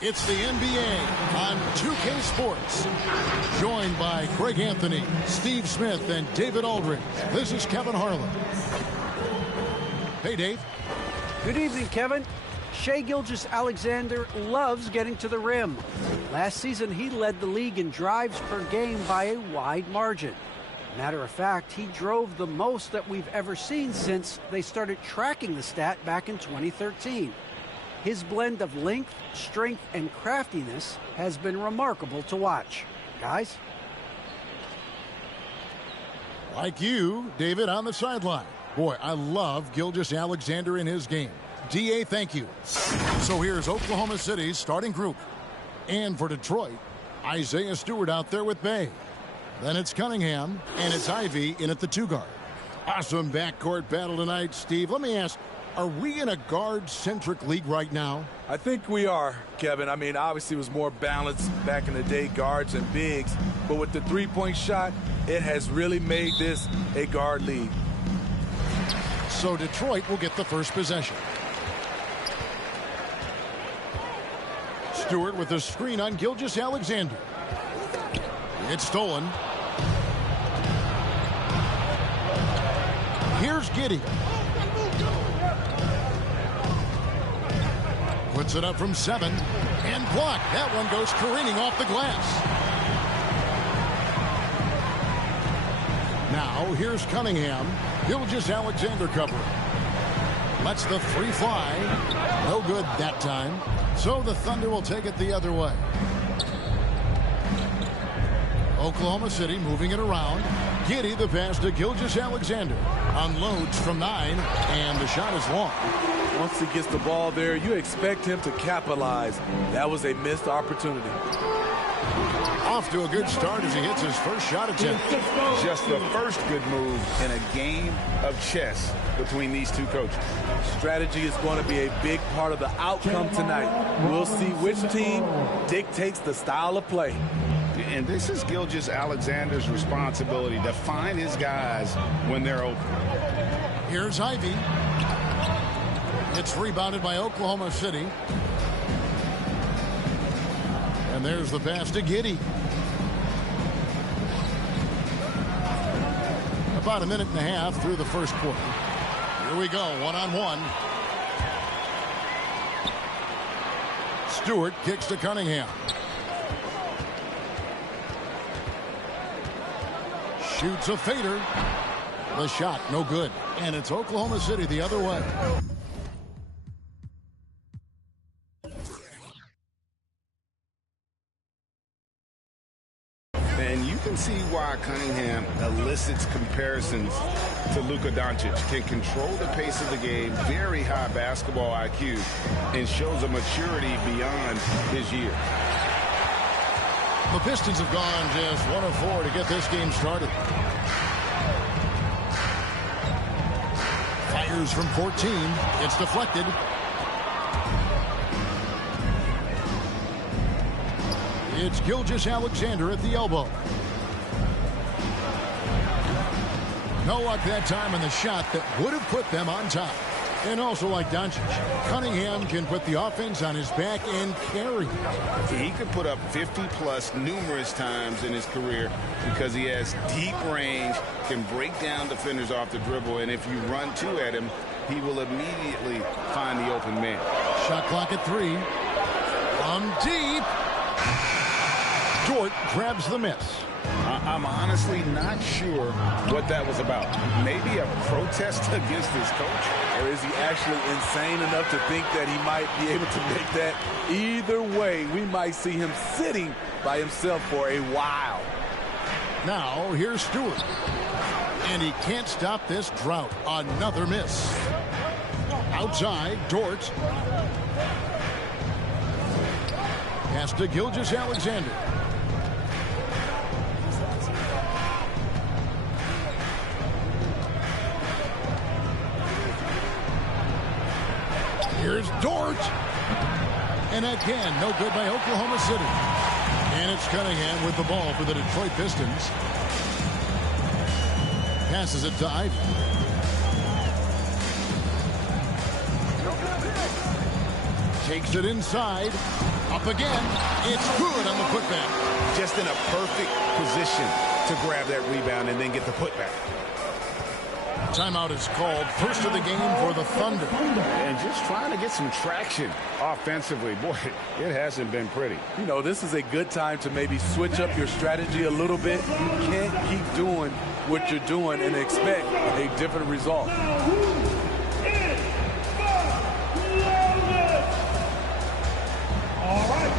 It's the NBA on 2K Sports. Joined by Greg Anthony, Steve Smith, and David Aldridge. This is Kevin Harlan. Hey, Dave. Good evening, Kevin. Shai Gilgeous-Alexander loves getting to the rim. Last season, he led the league in drives per game by a wide margin. Matter of fact, he drove the most that we've ever seen since they started tracking the stat back in 2013. His blend of length, strength, and craftiness has been remarkable to watch. Guys? Like you, David, on the sideline. Boy, I love Gilgeous-Alexander in his game. DA, thank you. So here's Oklahoma City's starting group. And for Detroit, Isaiah Stewart out there with Bay. Then it's Cunningham, and it's Ivy in at the 2-guard. Awesome backcourt battle tonight, Steve. Let me ask, are we in a guard-centric league right now? I think we are, Kevin. I mean, obviously it was more balanced back in the day, guards and bigs. But with the three-point shot, it has really made this a guard league. So Detroit will get the first possession. Stewart with a screen on Gilgeous-Alexander. It's stolen. Here's Giddey. Puts it up from 7 and blocked. That one goes careening off the glass. Now here's Cunningham. Gilgeous-Alexander covering. Lets the 3 fly. No good that time. So the Thunder will take it the other way. Oklahoma City moving it around. Giddey the pass to Gilgeous-Alexander. Unloads from 9, and the shot is long. Once he gets the ball there, you expect him to capitalize. That was a missed opportunity. Off to a good start as he hits his first shot attempt. Just the first good move in a game of chess between these two coaches. Strategy is going to be a big part of the outcome tonight. We'll see which team dictates the style of play. And this is Gilgeous-Alexander's responsibility to find his guys when they're open. Here's Ivy. It's rebounded by Oklahoma City. And there's the pass to Giddey. About a minute and a half through the first quarter. Here we go, one-on-one. Stewart kicks to Cunningham. Shoots a fader. The shot, no good. And it's Oklahoma City the other way. And you can see why Cunningham elicits comparisons to Luka Doncic. Can control the pace of the game, very high basketball IQ, and shows a maturity beyond his year. The Pistons have gone just 1 of 4 to get this game started. Fires from 14. It's deflected. It's Gilgeous-Alexander at the elbow. No luck that time in the shot that would have put them on top. And also, like Doncic, Cunningham can put the offense on his back and carry. He could put up 50-plus numerous times in his career because he has deep range, can break down defenders off the dribble, and if you run 2 at him, he will immediately find the open man. Shot clock at 3. From deep. Dort grabs the miss. I'm honestly not sure what that was about. Maybe a protest against his coach? Or is he actually insane enough to think that he might be able to make that? Either way, we might see him sitting by himself for a while. Now, here's Stewart. And he can't stop this drought. Another miss. Outside, Dort. Pass to Gilgeous-Alexander. Here's Dort. And again, no good by Oklahoma City. And it's Cunningham with the ball for the Detroit Pistons. Passes it to Ivy. Takes it inside. Up again. It's good on the putback. Just in a perfect position to grab that rebound and then get the putback. Timeout is called. First of the game for the Thunder. And just trying to get some traction offensively. Boy, it hasn't been pretty. You know, this is a good time to maybe switch up your strategy a little bit. You can't keep doing what you're doing and expect a different result. All right,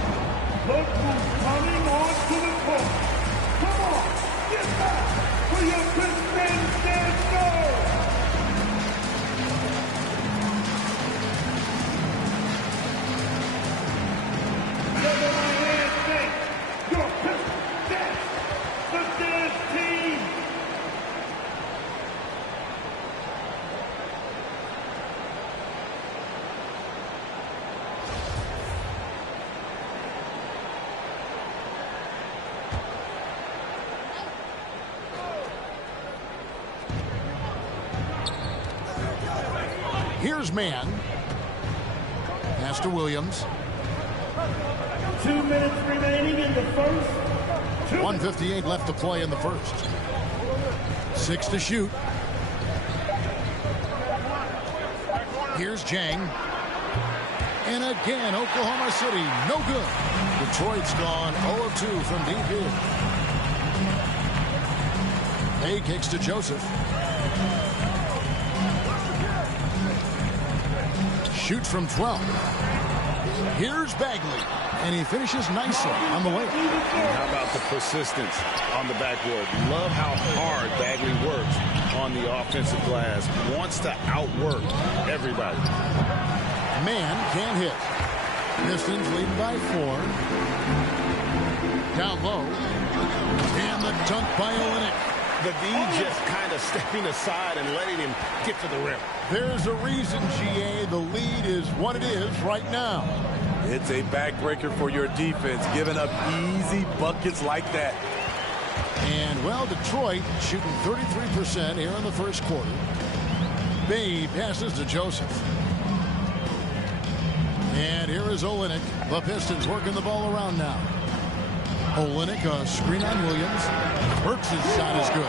look who's coming on to the court. Come on, get back for your Pistons stand go. Give them a handshake. Your Pistons dance, the dance team. Here's man. Pass to Williams. 2 minutes remaining in the first. 1:58 left to play in the first. 6 to shoot. Here's Jang. And again, Oklahoma City, no good. Detroit's gone 0 of 2 from deep here. Hay kicks to Joseph. Shoots from 12. Here's Bagley, and he finishes nicely on the way. How about the persistence on the backboard? Love how hard Bagley works on the offensive glass. Wants to outwork everybody. Man can't hit. Pistons leading by 4. Down low. And the dunk by Olynyk. The D just kind of stepping aside and letting him get to the rim. There's a reason, GA, the lead is what it is right now. It's a backbreaker for your defense, giving up easy buckets like that. And, well, Detroit shooting 33% here in the first quarter. Bay passes to Joseph. And here is Olynyk. The Pistons working the ball around now. Olynyk, a screen on Williams. Burks' shot is good.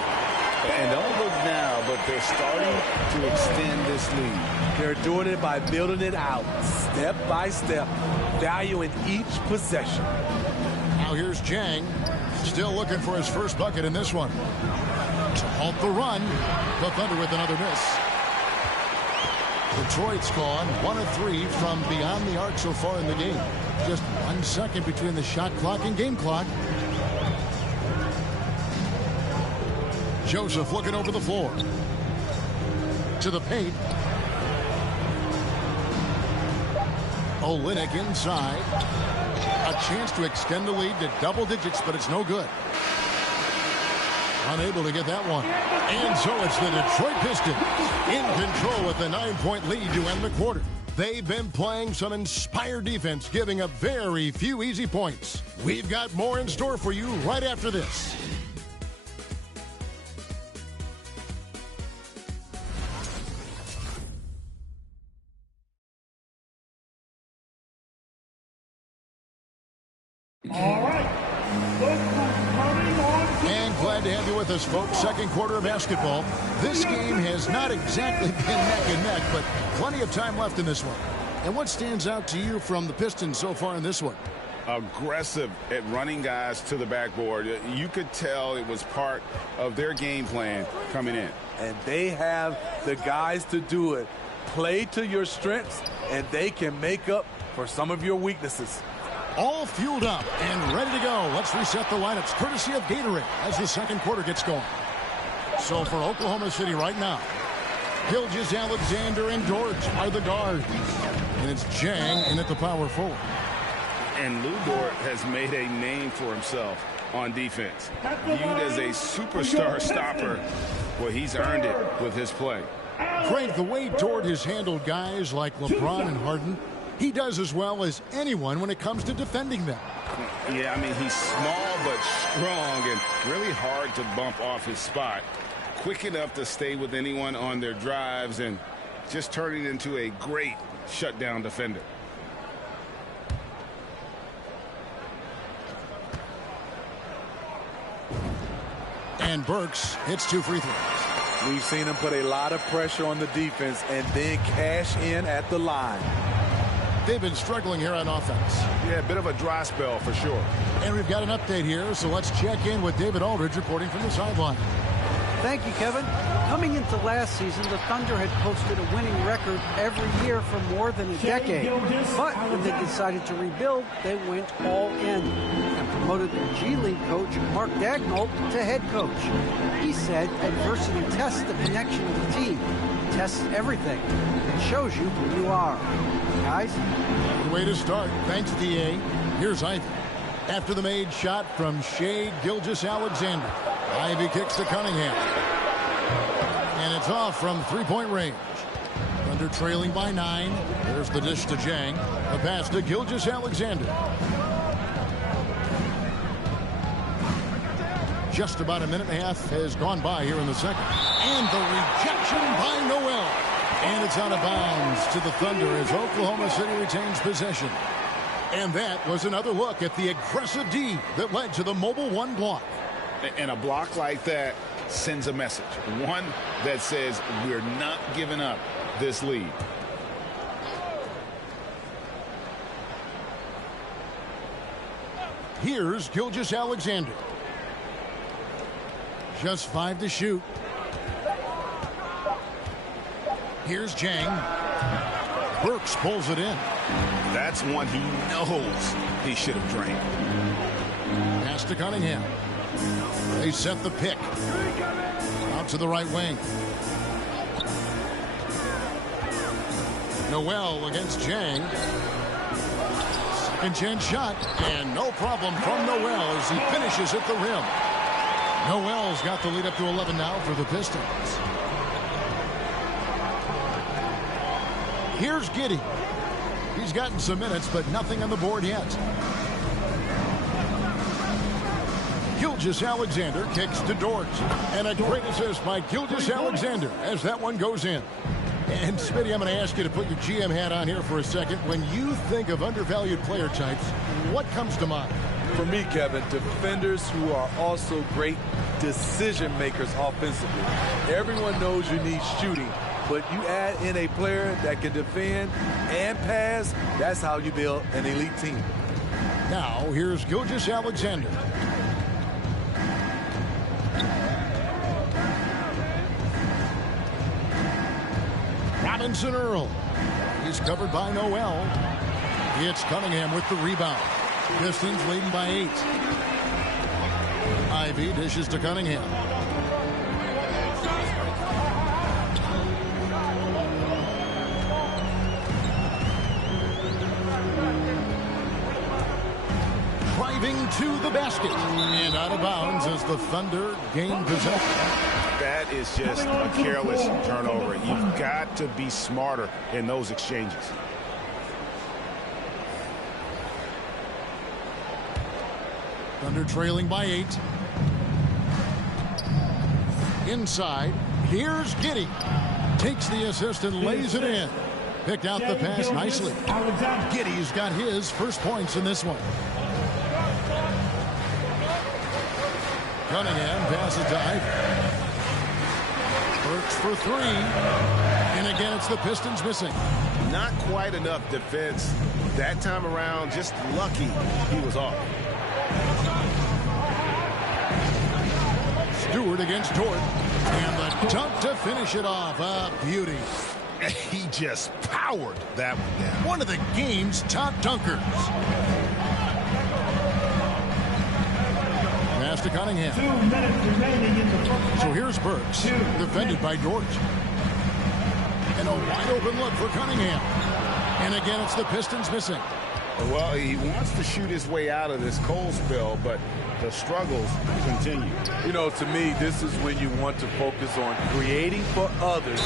And don't look now, but they're starting to extend this lead. They're doing it by building it out, step by step, valuing each possession. Now here's Jang, still looking for his first bucket in this one. To halt the run, the Thunder with another miss. Detroit's gone 1 of 3 from beyond the arc so far in the game. Just 1 second between the shot clock and game clock. Joseph looking over the floor. To the paint. Olynyk inside. A chance to extend the lead to double digits, but it's no good. Unable to get that one. And so it's the Detroit Pistons in control with the 9-point lead to end the quarter. They've been playing some inspired defense, giving up very few easy points. We've got more in store for you right after this. All right. Look who's coming on. And glad to have you with us, folks. Second quarter of basketball. This game has not exactly been neck and neck, but plenty of time left in this one. And what stands out to you from the Pistons so far in this one? Aggressive at running guys to the backboard. You could tell it was part of their game plan coming in. And they have the guys to do it. Play to your strengths, and they can make up for some of your weaknesses. All fueled up and ready to go. Let's reset the lineups courtesy of Gatorade as the second quarter gets going. So for Oklahoma City right now, Gilgeous Alexander and Dort are the guards. And it's Jang in at the power forward. And Lou Dort has made a name for himself on defense. Viewed as a superstar stopper, well, he's earned it with his play. Craig, the way Dort has handled guys like LeBron and Harden, he does as well as anyone when it comes to defending them. Yeah, I mean, he's small but strong and really hard to bump off his spot. Quick enough to stay with anyone on their drives and just turning into a great shutdown defender. And Burks hits 2 free throws. We've seen him put a lot of pressure on the defense and then cash in at the line. They've been struggling here on offense. Yeah, a bit of a dry spell for sure. And we've got an update here, so let's check in with David Aldridge reporting from the sideline. Thank you, Kevin. Coming into last season, the Thunder had posted a winning record every year for more than a decade. But when they decided to rebuild, they went all in and promoted their G League coach, Mark Daigneault, to head coach. He said adversity tests the connection of the team, tests everything. It shows you who you are. Guys? Good way to start. Thanks, D.A. Here's Ivy. After the made shot from Shai Gilgeous-Alexander. Ivy kicks to Cunningham. And it's off from three-point range. Thunder trailing by 9. There's the dish to Jang. A pass to Gilgeous-Alexander. Just about a minute and a half has gone by here in the second. And the rejection by Noel. And it's out of bounds to the Thunder as Oklahoma City retains possession. And that was another look at the aggressive D that led to the mobile 1 block. And a block like that sends a message. One that says we're not giving up this lead. Here's Gilgeous-Alexander. Just 5 to shoot. Here's Jang. Burks pulls it in. That's one he knows he should have drained. Pass to Cunningham. They set the pick. Out to the right wing. Noel against Jang. Second chance shot. And no problem from Noel as he finishes at the rim. Noel's got the lead up to 11 now for the Pistons. Here's Giddey. He's gotten some minutes, but nothing on the board yet. Gilgeous-Alexander kicks to Dort. And a great assist by Gilgeous-Alexander as that one goes in. And Smitty, I'm going to ask you to put your GM hat on here for a second. When you think of undervalued player types, what comes to mind? For me, Kevin, defenders who are also great decision makers offensively. Everyone knows you need shooting, but you add in a player that can defend and pass, that's how you build an elite team. Now, here's Gilgeous-Alexander. Robinson Earl. He's covered by Noel. It's Cunningham with the rebound. Pistons leading by 8. Ivy dishes to Cunningham. Driving to the basket. And out of bounds as the Thunder gain possession. That is just a careless turnover. You've got to be smarter in those exchanges. Thunder trailing by 8. Inside. Here's Giddey. Takes the assist and lays it in. Picked out the pass nicely. Giddey's got his first points in this one. Cunningham passes to Ivy. Burks for 3. And again, it's the Pistons missing. Not quite enough defense that time around. Just lucky he was off. Stewart against Dort. And the dunk to finish it off. A beauty. He just powered that one down. One of the game's top dunkers. Pass to Cunningham. 2 minutes remaining in the first. So here's Burks, defended by Dort. And a wide open look for Cunningham. And again, it's the Pistons missing. Well, he wants to shoot his way out of this cold spell, but the struggles continue. You know, to me, this is when you want to focus on creating for others.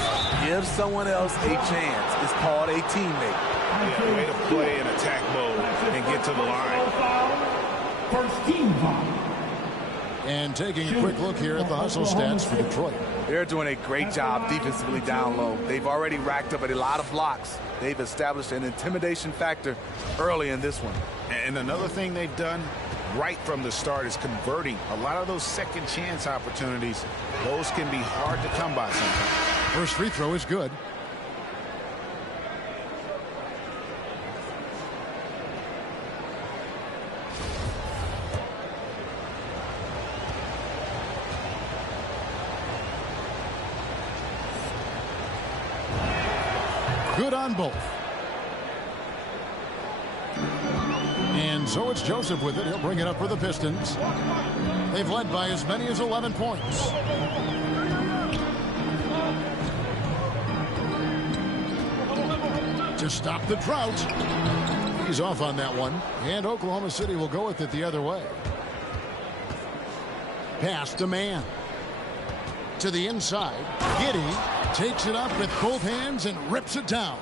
Give someone else a chance. It's called a teammate. Yeah, way to play in attack mode and get to the line. First team foul. And taking a quick look here at the hustle stats for Detroit. They're doing a great job defensively down low. They've already racked up a lot of blocks. They've established an intimidation factor early in this one. And another thing they've done, right from the start is converting. A lot of those second chance opportunities, those can be hard to come by sometimes. First free throw is good. Good on both. And so it's Joseph with it. He'll bring it up for the Pistons. They've led by as many as 11 points. To stop the drought. He's off on that one. And Oklahoma City will go with it the other way. Pass to man. To the inside. Giddey takes it up with both hands and rips it down.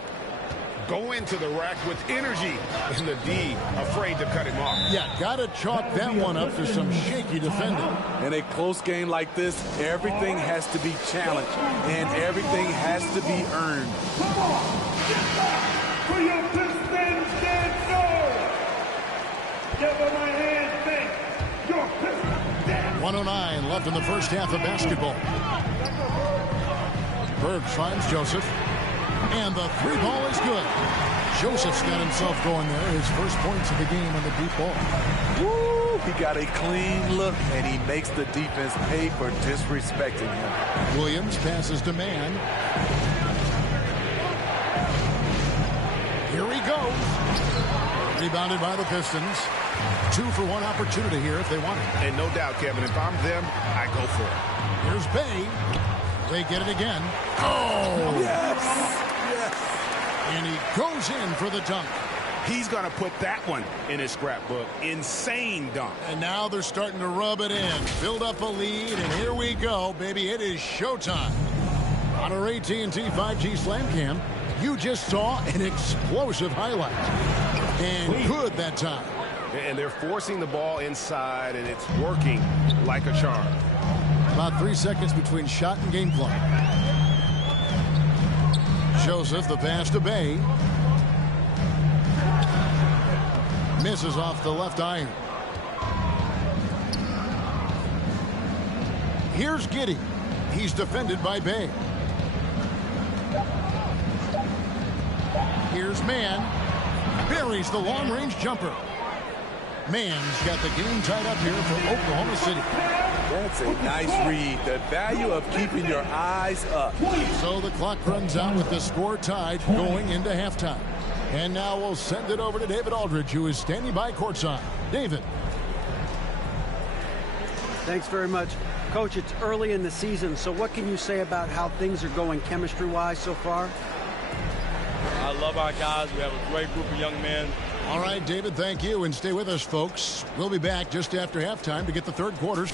Go into the rack with energy, and the D afraid to cut him off. Yeah, got to chalk that one up to some shaky defending. In a close game like this, everything has to be challenged, and everything has to be earned. Come on, get back for your Pistons dead zone. Give them a hand thing. Your Pistons dead. 109 left in the first half of basketball. Bergs finds Joseph. And the three ball is good. Joseph's got himself going there. His first points of the game on the deep ball. Woo! He got a clean look, and he makes the defense pay for disrespecting him. Williams passes to man. Here he goes. Rebounded by the Pistons. 2 for 1 opportunity here if they want it. And no doubt, Kevin, if I'm them, I go for it. Here's Bay. They get it again. Oh! Yes! And he goes in for the dunk. He's going to put that one in his scrapbook. Insane dunk. And now they're starting to rub it in. Build up a lead, and here we go, baby. It is showtime. On our AT&T 5G Slam Cam, you just saw an explosive highlight. And good that time. And they're forcing the ball inside, and it's working like a charm. About 3 seconds between shot and game clock. Joseph, the pass to Bay. Misses off the left iron. Here's Giddey. He's defended by Bay. Here's Man. Buries the long-range jumper. Man's got the game tied up here for Oklahoma City. That's a nice read. The value of keeping your eyes up. So the clock runs out with the score tied going into halftime. And now we'll send it over to David Aldridge, who is standing by courtside. David. Thanks very much. Coach, it's early in the season, so what can you say about how things are going chemistry-wise so far? I love our guys. We have a great group of young men. All right, David, thank you. And stay with us, folks. We'll be back just after halftime to get the third quarters.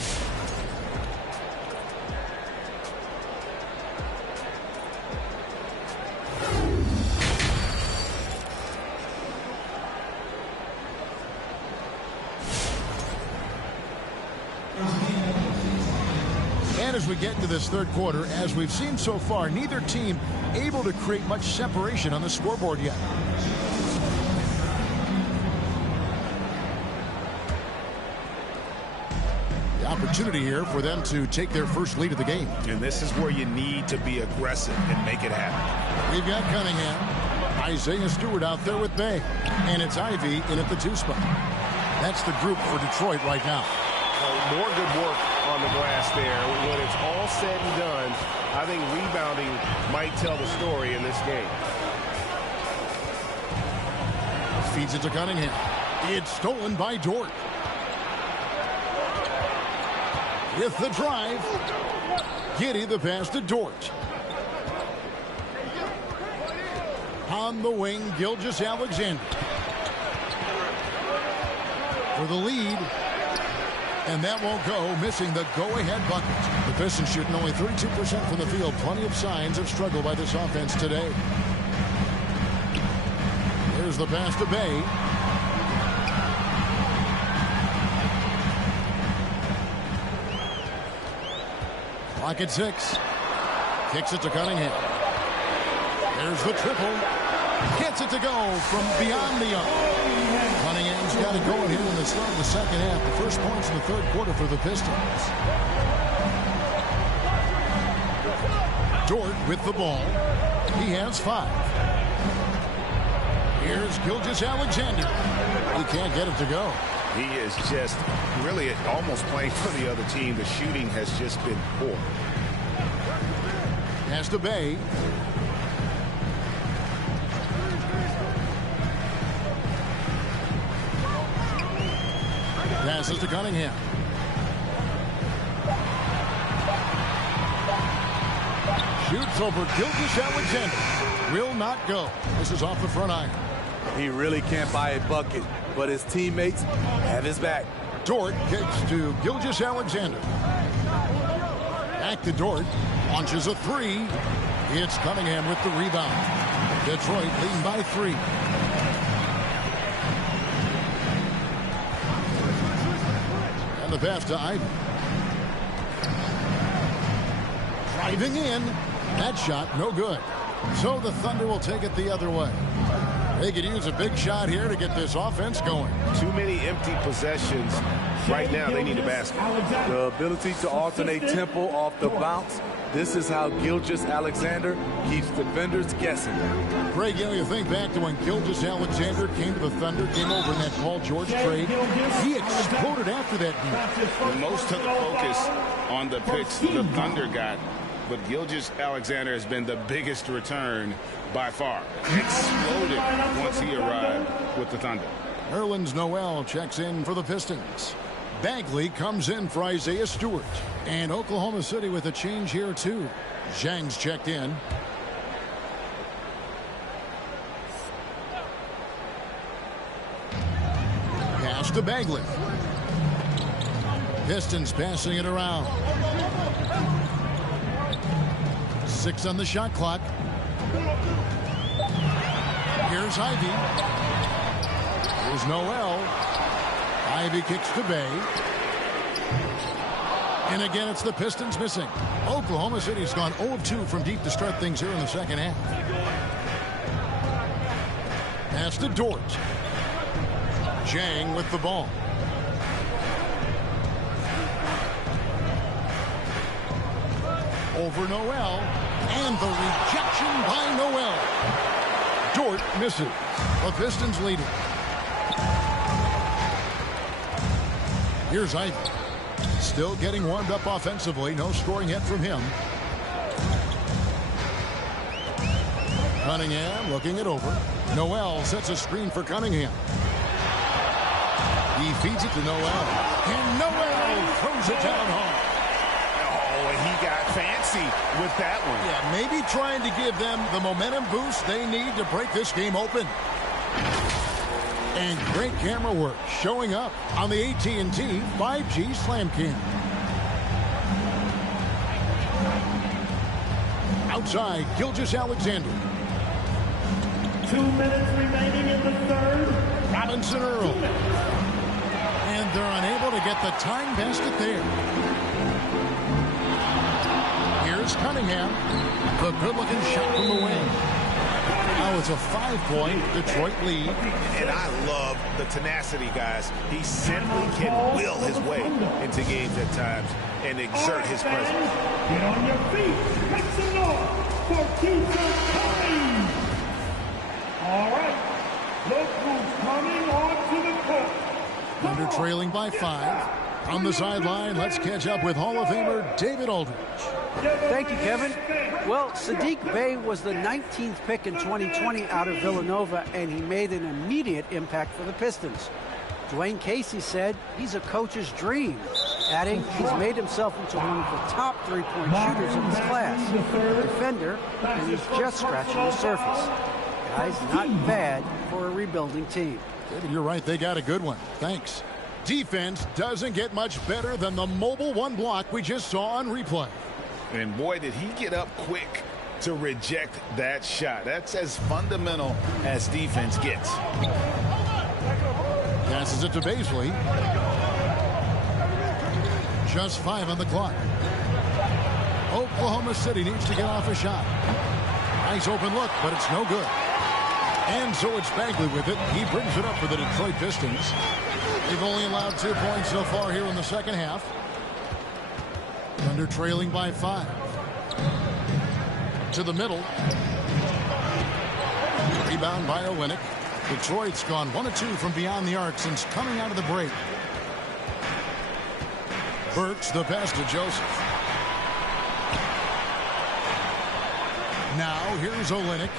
And as we get into this third quarter, as we've seen so far, neither team able to create much separation on the scoreboard yet. The opportunity here for them to take their first lead of the game. And this is where you need to be aggressive and make it happen. We've got Cunningham, Isaiah Stewart out there with Bay, and it's Ivy in at the 2 spot. That's the group for Detroit right now. More good work on the glass there. When it's all said and done, I think rebounding might tell the story in this game. Feeds it to Cunningham. It's stolen by Dort. With the drive, Giddey the pass to Dort. On the wing, Gilgeous-Alexander. For the lead. And that won't go, missing the go-ahead bucket. The Pistons shooting only 32% from the field. Plenty of signs of struggle by this offense today. Here's the pass to Bay. Clock at 6. Kicks it to Cunningham. There's the triple. Gets it to go from beyond the arc. Cunningham's got it going here in the start of the second half. The first points in the third quarter for the Pistons. Dort with the ball. He has 5. Here's Gilgeous-Alexander. He can't get it to go. He is just really almost playing for the other team. The shooting has just been poor. Pass to Bay. Passes to Cunningham. Shoots over Gilgeous-Alexander. Will not go. This is off the front iron. He really can't buy a bucket, but his teammates have his back. Dort kicks to Gilgeous-Alexander. Back to Dort. Launches a 3. It's Cunningham with the rebound. Detroit leading by 3. And the pass to Ivy. Driving in. That shot no good. So the Thunder will take it the other way. They could use a big shot here to get this offense going. Too many empty possessions. Right now, they need a basket. The ability to alternate tempo off the bounce. This is how Gilgeous-Alexander keeps defenders guessing. Craig, you think back to when Gilgeous-Alexander came to the Thunder, came over in that Paul George trade. He exploded after that deal. Most of the focus on the picks the Thunder got, but Gilgeous-Alexander has been the biggest return by far. Exploded once he arrived with the Thunder. Nerlens Noel checks in for the Pistons. Bagley comes in for Isaiah Stewart. And Oklahoma City with a change here, too. Zhang's checked in. Pass to Bagley. Pistons passing it around. 6 on the shot clock. Here's Ivy. Here's Noel. Ivy kicks to Bay. And again, it's the Pistons missing. Oklahoma City's gone 0 of 2 from deep to start things here in the second half. Pass to Dort. Zhang with the ball. Over Noel. And the rejection by Noel. Dort misses. The Pistons lead it. Here's Ivy. Still getting warmed up offensively. No scoring yet from him. Cunningham looking it over. Noel sets a screen for Cunningham. He feeds it to Noel. And Noel throws it down hard. Oh, and he got fancy with that one. Yeah, maybe trying to give them the momentum boost they need to break this game open. And great camera work showing up on the AT&T 5G Slam Cam. Outside, Gilgeous-Alexander. 2 minutes remaining in the third. Robinson Earl. And they're unable to get the time basket there. Here's Cunningham. The good-looking shot from the wing. Now it's a 5-point Detroit lead. And I love the tenacity, guys. He simply can will his way into games at times and exert his presence. Get on your feet. Make some noise for future coming. All right. Look who's coming onto the court. Thunder trailing by 5. On the sideline, let's catch up with Hall of Famer David Aldridge. Thank you, Kevin. Well, Saddiq Bey was the 19th pick in 2020 out of Villanova, and he made an immediate impact for the Pistons. Dwayne Casey said he's a coach's dream, adding he's made himself into one of the top three-point shooters of his class, a defender, and he's just scratching the surface. Guys, not bad for a rebuilding team. David, you're right. They got a good one. Thanks. Defense doesn't get much better than the mobile one block we just saw on replay. And boy, did he get up quick to reject that shot. That's as fundamental as defense gets. Passes it to Bazley. Just 5 on the clock. Oklahoma City needs to get off a shot. Nice open look, but it's no good. And so it's Bagley with it. He brings it up for the Detroit Pistons. They've only allowed 2 points so far here in the second half. Thunder trailing by 5. To the middle. Rebound by Olynyk. Detroit's gone 1 of 2 from beyond the arc since coming out of the break. Burks the pass to Joseph. Now here's Olynyk.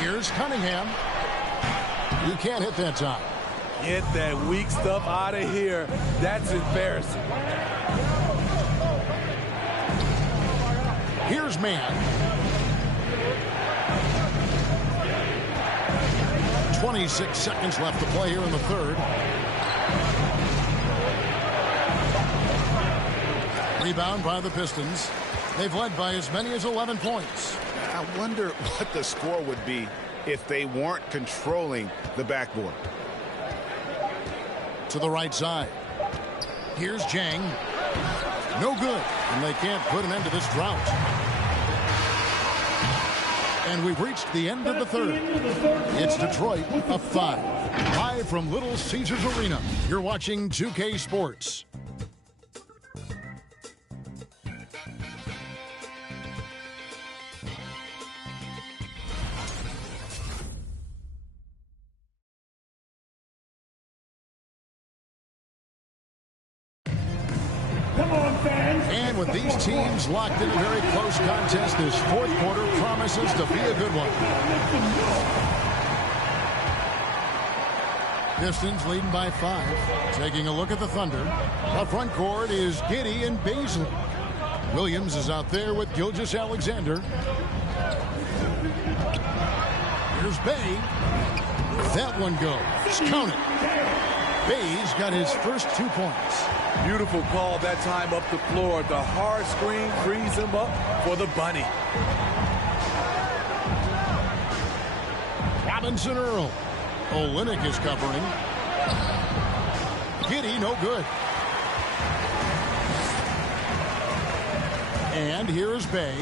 Here's Cunningham. You can't hit that time. Get that weak stuff out of here. That's embarrassing. Here's Mann. 26 seconds left to play here in the third. Rebound by the Pistons. They've led by as many as 11 points. I wonder what the score would be if they weren't controlling the backboard. To the right side. Here's Jang. No good. And they can't put an end to this drought. And we've reached the end of the third. It's Detroit up 5. Live from Little Caesars Arena. You're watching 2K Sports. And with these teams locked in a very close contest, this fourth quarter promises to be a good one. Pistons leading by 5. Taking a look at the Thunder. The front court is Giddey and Baisley. Williams is out there with Gilgeous-Alexander. Here's Bay. That one goes. Count it. Bay's got his first 2 points. Beautiful call that time up the floor. The hard screen frees him up for the bunny. Robinson Earl. Olynyk is covering. Giddey, no good. And here's Bay.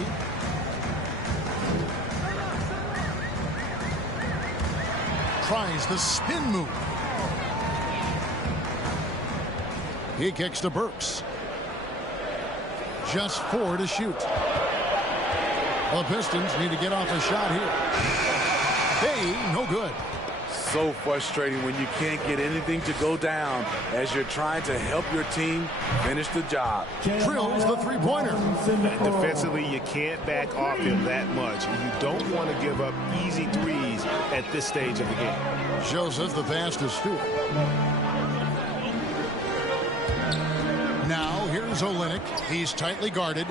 Tries the spin move. He kicks to Burks. Just 4 to shoot. The Pistons need to get off a shot here. Bay, no good. So frustrating when you can't get anything to go down as you're trying to help your team finish the job. Drills the three-pointer. Defensively, you can't back off him that much. You don't want to give up easy threes at this stage of the game. Joseph the pass to Stewart. Now here's Olynyk. He's tightly guarded.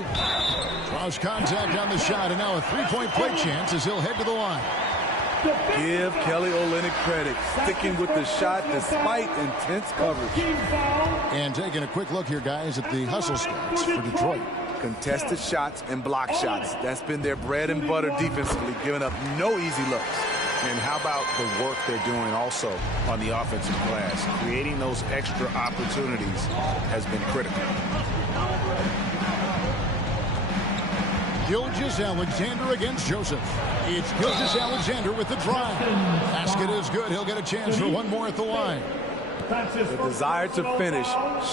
Draws contact on the shot, and now a three-point play chance as he'll head to the line. Give Kelly Olynyk credit, sticking with the shot despite intense coverage. And taking a quick look here, guys, at the hustle stats for Detroit. Contested shots and block shots. That's been their bread and butter defensively, giving up no easy looks. And how about the work they're doing also on the offensive glass? Creating those extra opportunities has been critical. Gilgeous-Alexander against Joseph. It's Gilgeous-Alexander with the drive. Basket is good. He'll get a chance for one more at the line. The desire to finish.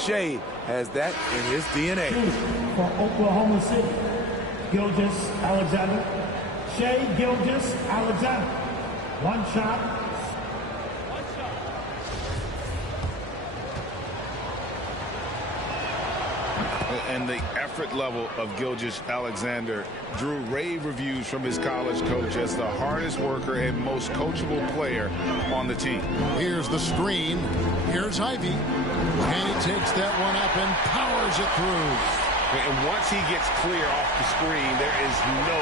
Shea has that in his DNA. For Oklahoma City, Gilgeous-Alexander. Shea Gilgeous-Alexander. One shot. And the effort level of Gilgeous-Alexander drew rave reviews from his college coach as the hardest worker and most coachable player on the team. Here's the screen. Here's Ivy. And he takes that one up and powers it through. And once he gets clear off the screen, there is no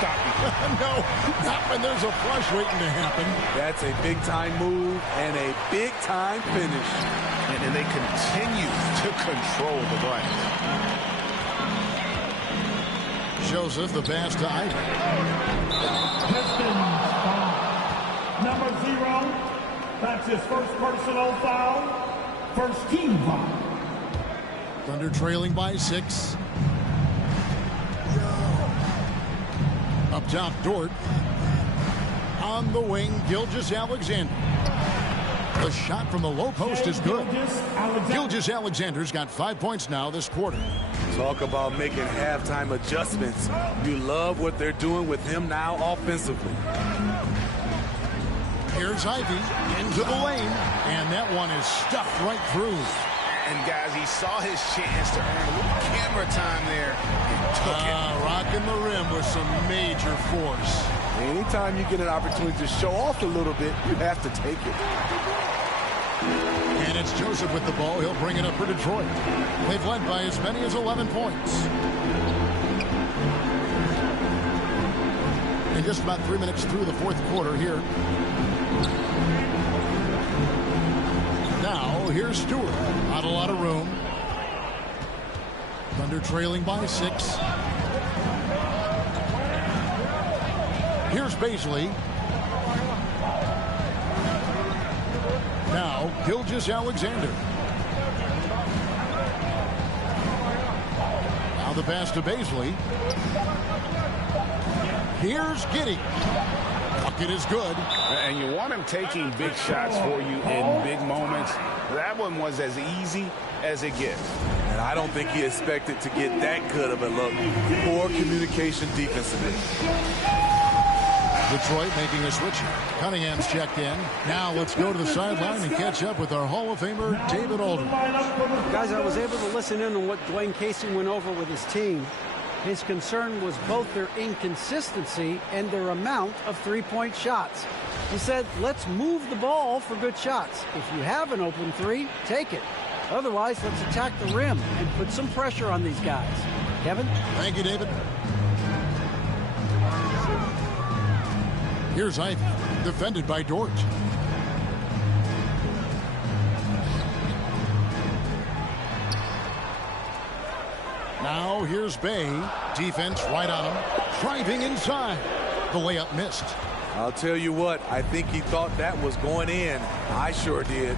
stopping him. No, not when there's a flush waiting to happen. That's a big-time move and a big-time finish. And they continue to control the glass. Joseph, the pass to Ivy. Pistons foul. Number 0. That's his first personal foul. First team foul. Thunder trailing by 6. A Up top, Dort. On the wing, Gilgeous-Alexander. The shot from the low post is good. Gilgeous-Alexander's got 5 points now this quarter. Talk about making halftime adjustments. You love what they're doing with him now offensively. Here's Ivy into the lane, and that one is stuffed right through. And guys, he saw his chance to earn a little camera time there and took it. Rocking the rim with some major force. Anytime you get an opportunity to show off a little bit, you have to take it. And it's Joseph with the ball. He'll bring it up for Detroit. They've led by as many as 11 points. And just about 3 minutes through the fourth quarter here. Now, here's Stewart. Not a lot of room. Thunder trailing by 6. Here's Baisley. Now, Gilgeous-Alexander. Now the pass to Baisley. Here's Giddey. Bucket is good. And you want him taking big shots for you in big moments. That one was as easy as it gets. And I don't think he expected to get that good of a look. Poor communication defensively. Detroit making a switch. Cunningham's checked in. Now let's go to the sideline and catch up with our Hall of Famer, David Aldridge. Guys, I was able to listen in on what Dwayne Casey went over with his team. His concern was both their inconsistency and their amount of three-point shots. He said, let's move the ball for good shots. If you have an open three, take it. Otherwise, let's attack the rim and put some pressure on these guys. Kevin? Thank you, David. Here's Ivy, defended by Dort. Now here's Bay. Defense right on him. Driving inside. The layup missed. I'll tell you what, I think he thought that was going in. I sure did.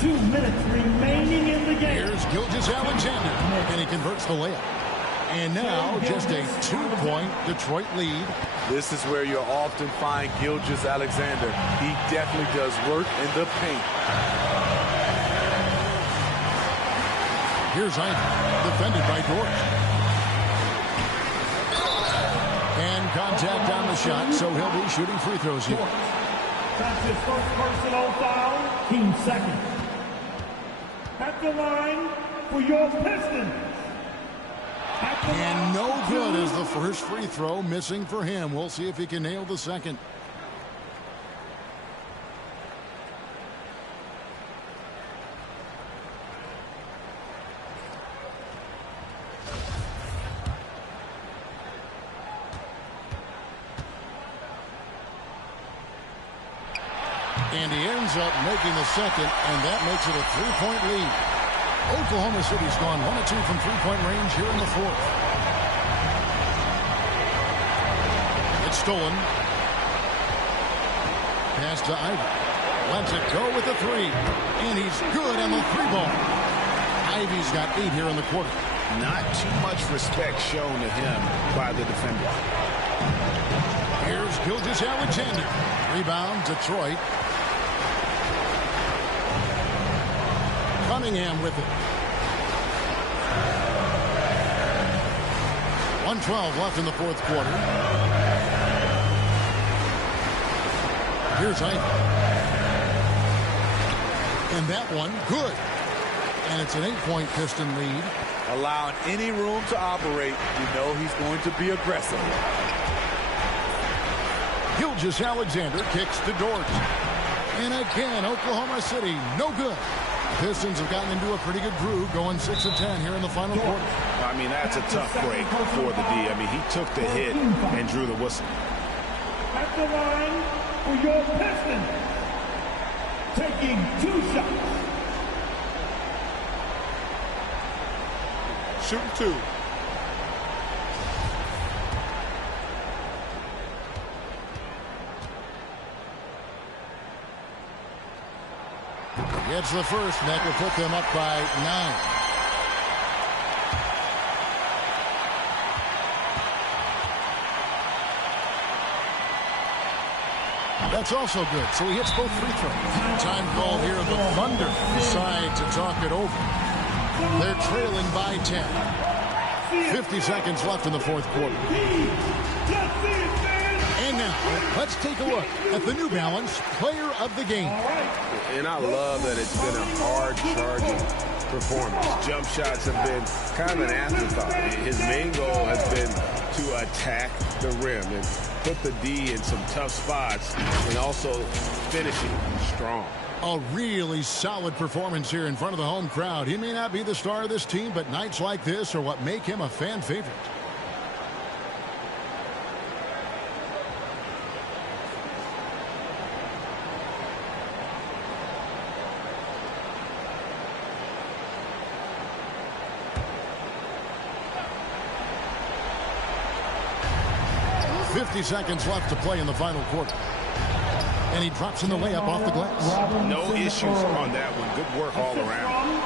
2 minutes remaining in the game. Here's Gilgeous-Alexander, and he converts the layup. And now just a 2-point Detroit lead. This is where you'll often find Gilgeous-Alexander. He definitely does work in the paint. Here's Ivy, defended by Dort. And contact on the shot, so he'll be shooting free throws here. That's his first personal foul, team second. At the line for your Pistons. And no good as the first free throw missing for him. We'll see if he can nail the second. And he ends up making the second, and that makes it a 3-point lead. Oklahoma City's gone 1 of 2 from three-point range here in the fourth. It's stolen. Pass to Ivy. Lets it go with the three. And he's good on the three ball. Ivy's got 8 here in the quarter. Not too much respect shown to him by the defender. Here's Gilgeous-Alexander. Rebound, Detroit. Cunningham with it. 1:12 left in the fourth quarter. Here's Ivy. And that one, good. And it's an 8-point Piston lead. Allowing any room to operate, you know he's going to be aggressive. Gilgeous-Alexander kicks to Dort. And again, Oklahoma City, no good. Pistons have gotten into a pretty good groove, going 6 of 10 here in the final quarter. I mean, that's a tough break for the D. I mean, he took the hit and drew the whistle. At the line for your Pistons. Taking 2 shots. Shooting 2. Gets the first, and that will put them up by 9. That's also good, so he hits both free throws. Time call here. The Thunder decide to talk it over. They're trailing by 10. 50 seconds left in the fourth quarter. And now, let's take a look at the New Balance Player of the Game. And I love that it's been a hard-charging performance. Jump shots have been kind of an afterthought. His main goal has been to attack the rim and put the D in some tough spots and also finishing strong. A really solid performance here in front of the home crowd. He may not be the star of this team, but nights like this are what make him a fan favorite. Seconds left to play in the final quarter. And he drops in the layup off the glass. No issues on that one. Good work all around.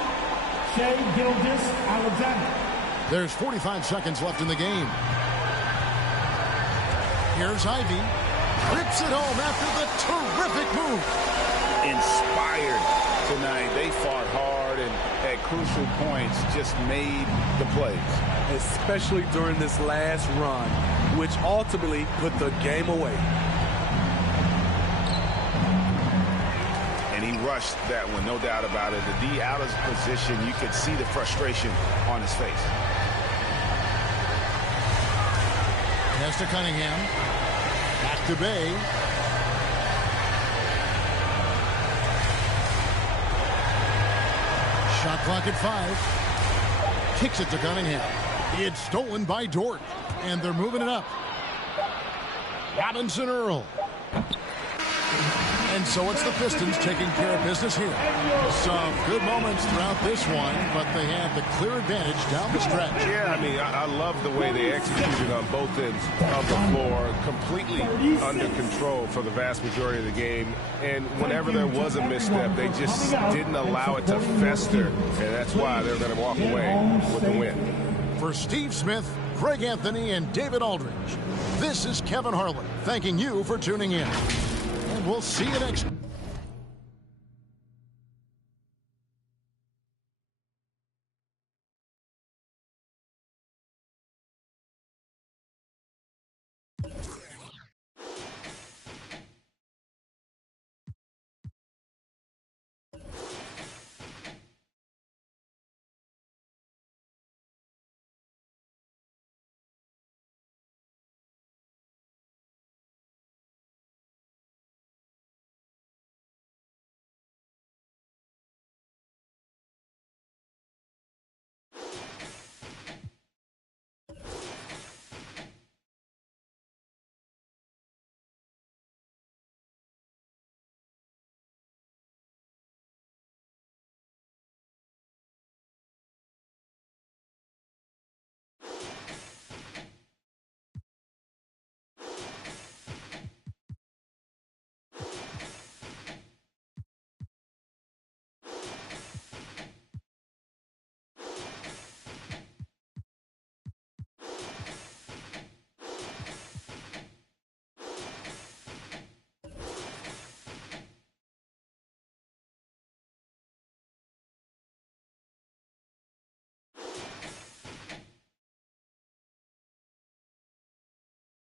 Shai Gilgeous-Alexander. There's 45 seconds left in the game. Here's Ivy. Rips it home after the terrific move. Inspired tonight. They fought hard and at crucial points just made the plays. Especially during this last run, which ultimately put the game away. And he rushed that one, no doubt about it. The D out of position, you could see the frustration on his face. Pass to Cunningham. Back to Bay. Shot clock at 5. Kicks it to Cunningham. It's stolen by Dort, and they're moving it up. Robinson Earl. And so it's the Pistons taking care of business here. Some good moments throughout this one, but they have the clear advantage down the stretch. Yeah, I mean, I love the way they executed on both ends of the floor, completely under control for the vast majority of the game. And whenever there was a misstep, they just didn't allow it to fester, and that's why they're going to walk away with the win. For Steve Smith, Greg Anthony, and David Aldridge, this is Kevin Harlan thanking you for tuning in. And we'll see you next